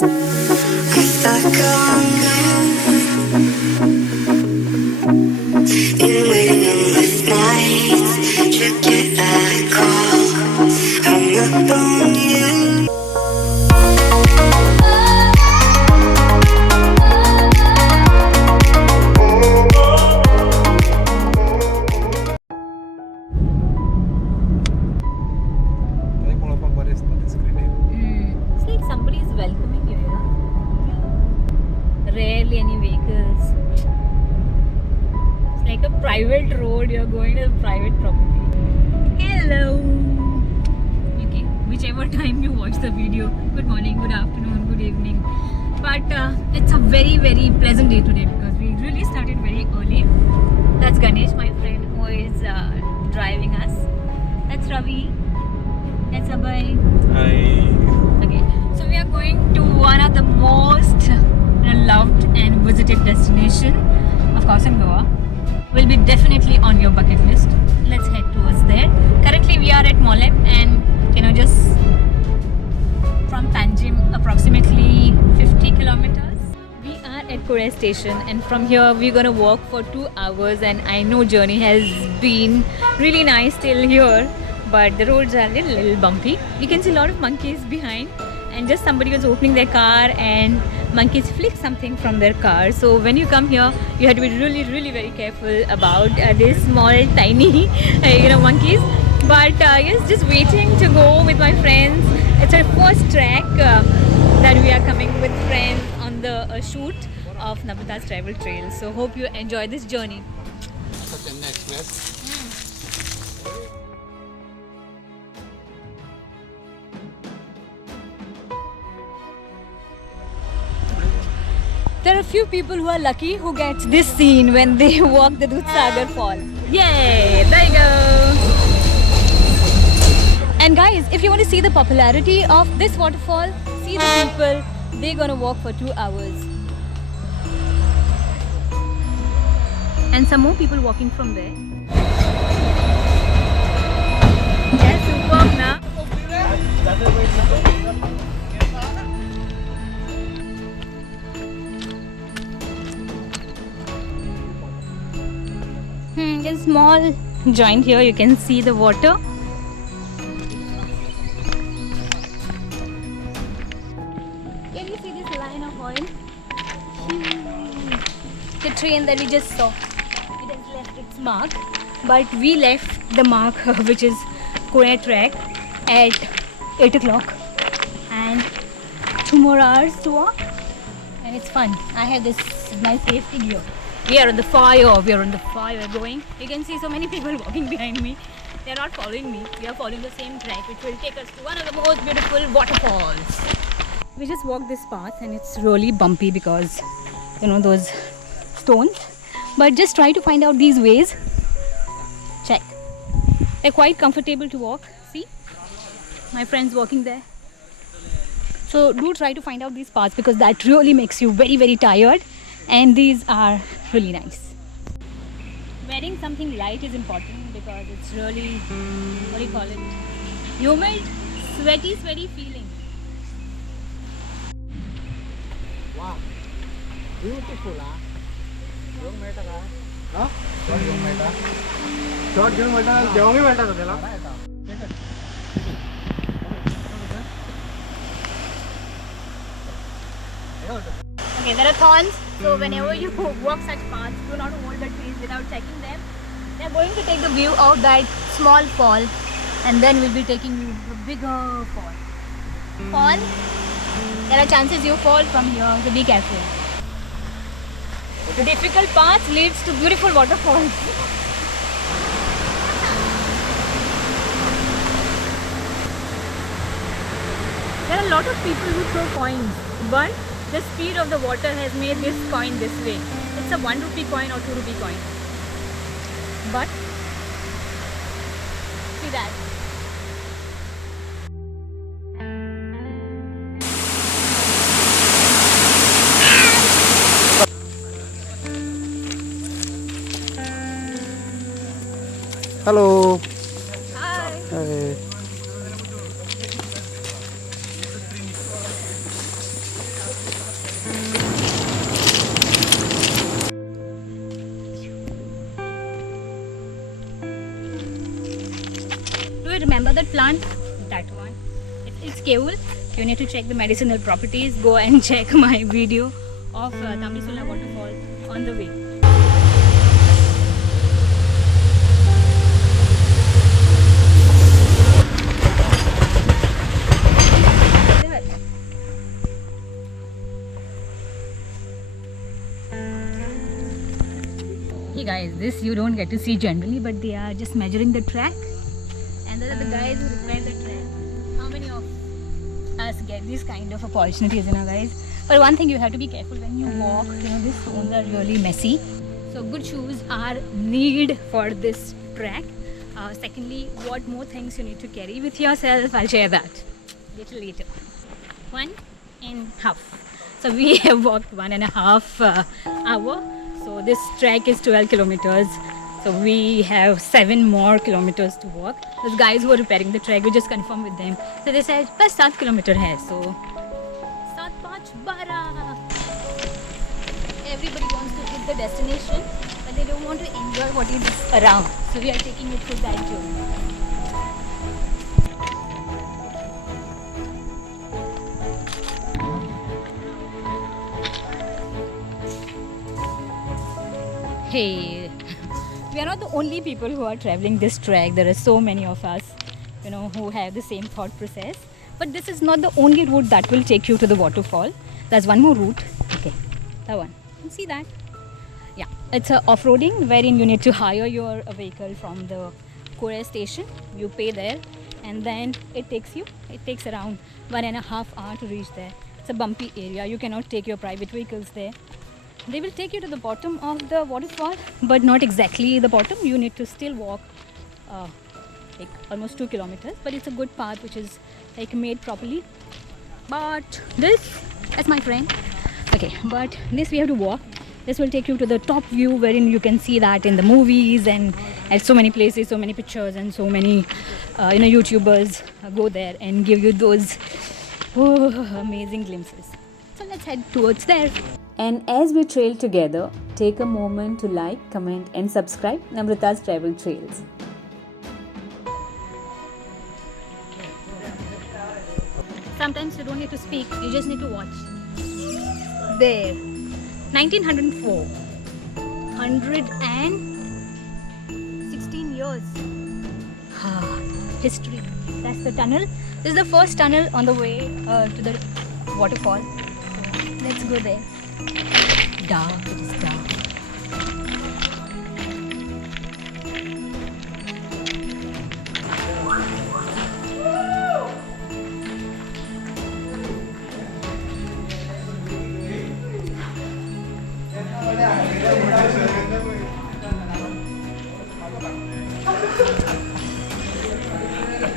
Stuck on been waiting endless nights to get that call. Hung up on you. It's like somebody is welcoming you, Rarely any vehicles. It's like a private road. You're going to a private property. Hello. Okay, whichever time you watch the video. Good morning, good afternoon, good evening. But it's a very, very pleasant day today because we really started very early. That's Ganesh, my friend, who is driving us. That's Ravi. That's Abhay. Hi. Okay, so we are going to one of the most loved and visited destination, of course, in Goa. Will be definitely on your bucket list. Let's head towards there. Currently, we are at Molem, and just from Panjim, approximately 50 kilometers. We are at Korea station, and from here we're gonna walk for 2 hours. And I know journey has been really nice till here, but the roads are a little bumpy. You can see a lot of monkeys behind, and just somebody was opening their car and monkeys flick something from their car. So when you come here, you have to be really, really very careful about these small, tiny, monkeys. But yes, just waiting to go with my friends. It's our first track that we are coming with friends on the shoot of Navita's Travel Trail. So hope you enjoy this journey. Chennai Express. There are a few people who are lucky who gets this scene when they walk the Dudhsagar Fall. Yay! There you go! And guys, if you want to see the popularity of this waterfall, see the people, they're gonna walk for 2 hours. And some more people walking from there. Yeah, superb, na? There's a small joint here, you can see the water. Can you see this line of oil? The train that we just saw, it has left its mark, but we left the mark which is Korea track at 8 o'clock, and 2 more hours to walk, and it's fun. I have this nice safety gear. We are on the fire going. You can see so many people walking behind me. They are not following me. We are following the same track which will take us to one of the most beautiful waterfalls. We just walked this path and it's really bumpy because those stones. But just try to find out these ways. Check. They're quite comfortable to walk. See? My friends walking there. So do try to find out these paths because that really makes you very, very tired. And these are really nice. Wearing something light is important because it's really, what do you call it? Humid, sweaty feeling. Wow. Beautiful, huh? Yung meta ka? No? Short yung meta. Short yung meta. Yung meta to dela. Okay, there are thorns. So whenever you walk such paths, do not hold the trees without checking them. They are going to take the view of that small fall, and then we'll be taking you to a bigger fall. Fall? There are chances you fall from here, so be careful. The difficult path leads to beautiful waterfalls. There are a lot of people who throw coins, but the speed of the water has made this coin this way. It's a 1 rupee coin or 2 rupee coin. But see that. Hello. Hi. Hey. remember that plant? That one. It's Keul. You need to check the medicinal properties. Go and check my video of Tambisula waterfall on the way. Hey guys, this you don't get to see generally, but they are just measuring the track, and those are the guys who repair the track. How many of us get these kind of opportunities, guys? But one thing you have to be careful when you walk. These stones are really messy, so good shoes are needed for this track. Secondly, what more things you need to carry with yourself? I'll share that little later. 1.5. So we have walked 1.5 hour. So this track is 12 kilometers. So we have 7 more kilometers to walk. Those guys who are repairing the track, we just confirmed with them. So they said, plus 7 kilometer hai. So 7, 5, 12. Everybody wants to hit the destination, but they don't want to enjoy what is around. So we are taking it through that journey. Hey, we are not the only people who are traveling this track. There are so many of us, who have the same thought process. But this is not the only route that will take you to the waterfall. There's one more route. Okay, that one. You can see that. Yeah, it's a off-roading wherein you need to hire your vehicle from the Kure station. You pay there, and then it takes around 1.5 hours to reach there. It's a bumpy area. You cannot take your private vehicles there. They will take you to the bottom of the waterfall, but not exactly the bottom. You need to still walk like almost 2 kilometers, but it's a good path which is like made properly. But that's my friend. Okay, but this we have to walk. This will take you to the top view wherein you can see that in the movies and at so many places, so many pictures, and so many YouTubers go there and give you those amazing glimpses. So let's head towards there. And as we trail together, take a moment to like, comment and subscribe Namrata's Travel Trails. Sometimes you don't need to speak, you just need to watch. There. 1904. 116 years. History. That's the tunnel. This is the first tunnel on the way to the waterfall. So let's go there. Dark, it is dark.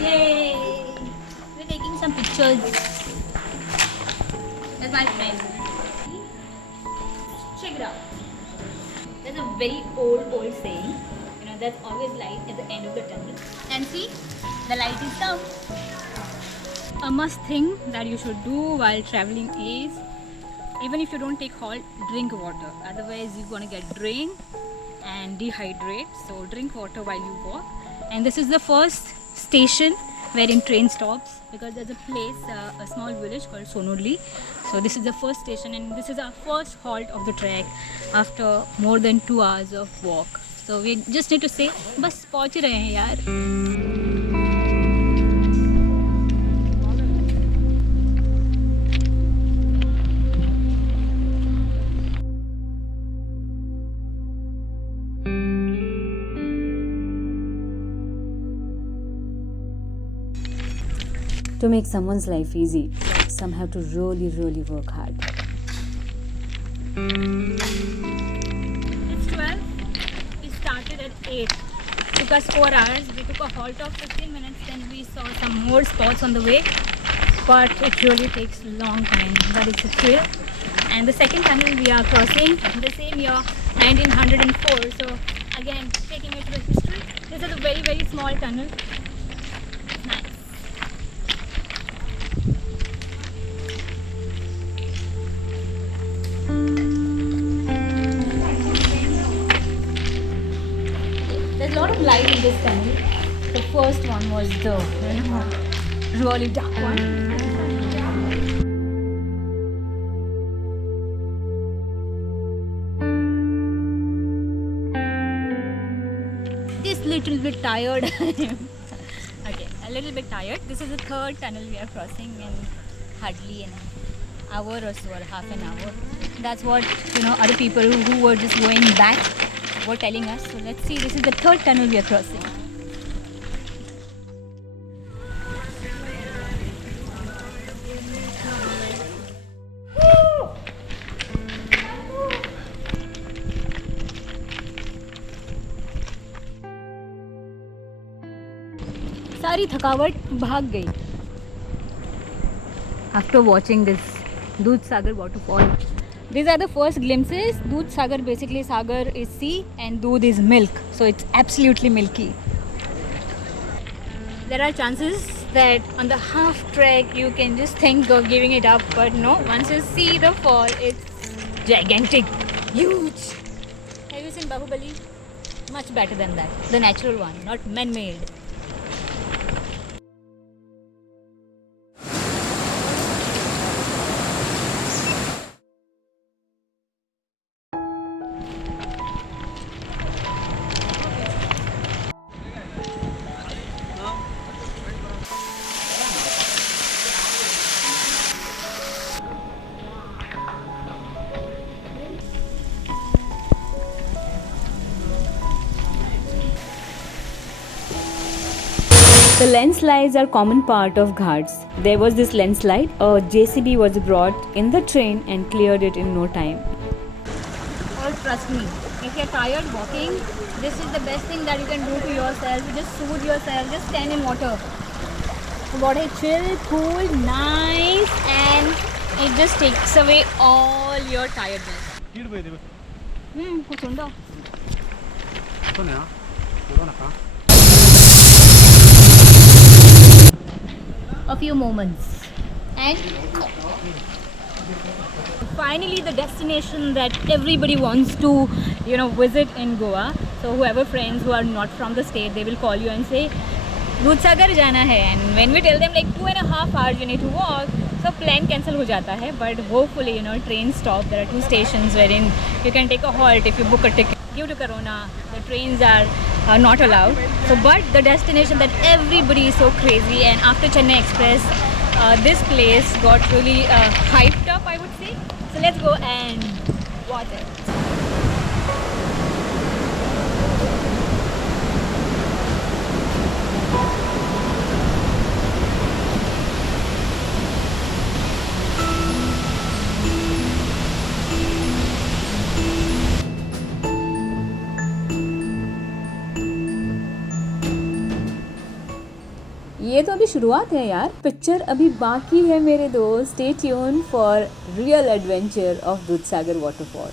Yay! We're taking some pictures. That's my friend. Check it out. There's a very old saying, there's always light at the end of the tunnel. And see, the light is down. A must thing that you should do while traveling is, even if you don't take halt, drink water. Otherwise, you're gonna get drained and dehydrate. So drink water while you walk. And this is the first station wherein train stops, because there's a place, a small village called Sonurli. So this is the first station, and this is our first halt of the trek after more than 2 hours of walk. So we just need to say, bas pahunch rahe hain yaar. To make someone's life easy, some have to really, really work hard. It's 12. We started at 8. Took us 4 hours. We took a halt of 15 minutes. Then we saw some more spots on the way. But it really takes a long time. But it's a thrill. And the second tunnel we are crossing the same year, 1904. So again, taking it to the history. This is a very, very small tunnel. Nice. There's a lot of light in this tunnel. The first one was the really dark one. This little bit tired. Okay, a little bit tired. This is the third tunnel we are crossing in hardly an hour or so, or half an hour. That's what other people who were just going back were telling us. So let's see. This is the third tunnel we are crossing. सारी थकावट भाग गई after watching this Dudhsagar waterfall. These are the first glimpses. Dudhsagar, basically sagar is sea and Doodh is milk, so it's absolutely milky. There are chances that on the half trek you can just think of giving it up, but no, once you see the fall, it's gigantic, huge. Have you seen Bahubali? Much better than that, the natural one, not man-made. The landslides are common part of ghats. There was this landslide. A JCB was brought in the train and cleared it in no time. Or trust me, if you're tired walking, this is the best thing that you can do to yourself. You just soothe yourself, just stand in water. The water is chill, cool, nice, and it just takes away all your tiredness. కూర్చుండో. A few moments and finally the destination that everybody wants to visit in Goa. So whoever friends who are not from the state, they will call you and say Dudhsagar jana hai, and when we tell them like 2.5 hours you need to walk, so plan cancel ho jata hai. But hopefully train stop, there are 2 stations wherein you can take a halt if you book a ticket. Due to corona, the trains are not allowed. So but the destination that everybody is so crazy, and after Chennai Express, this place got really hyped up, I would say. So let's go and watch it. ये तो अभी शुरुआत है यार, picture अभी बाकी है मेरे दोस्त. Stay tune for real adventure of Dudhsagar waterfall.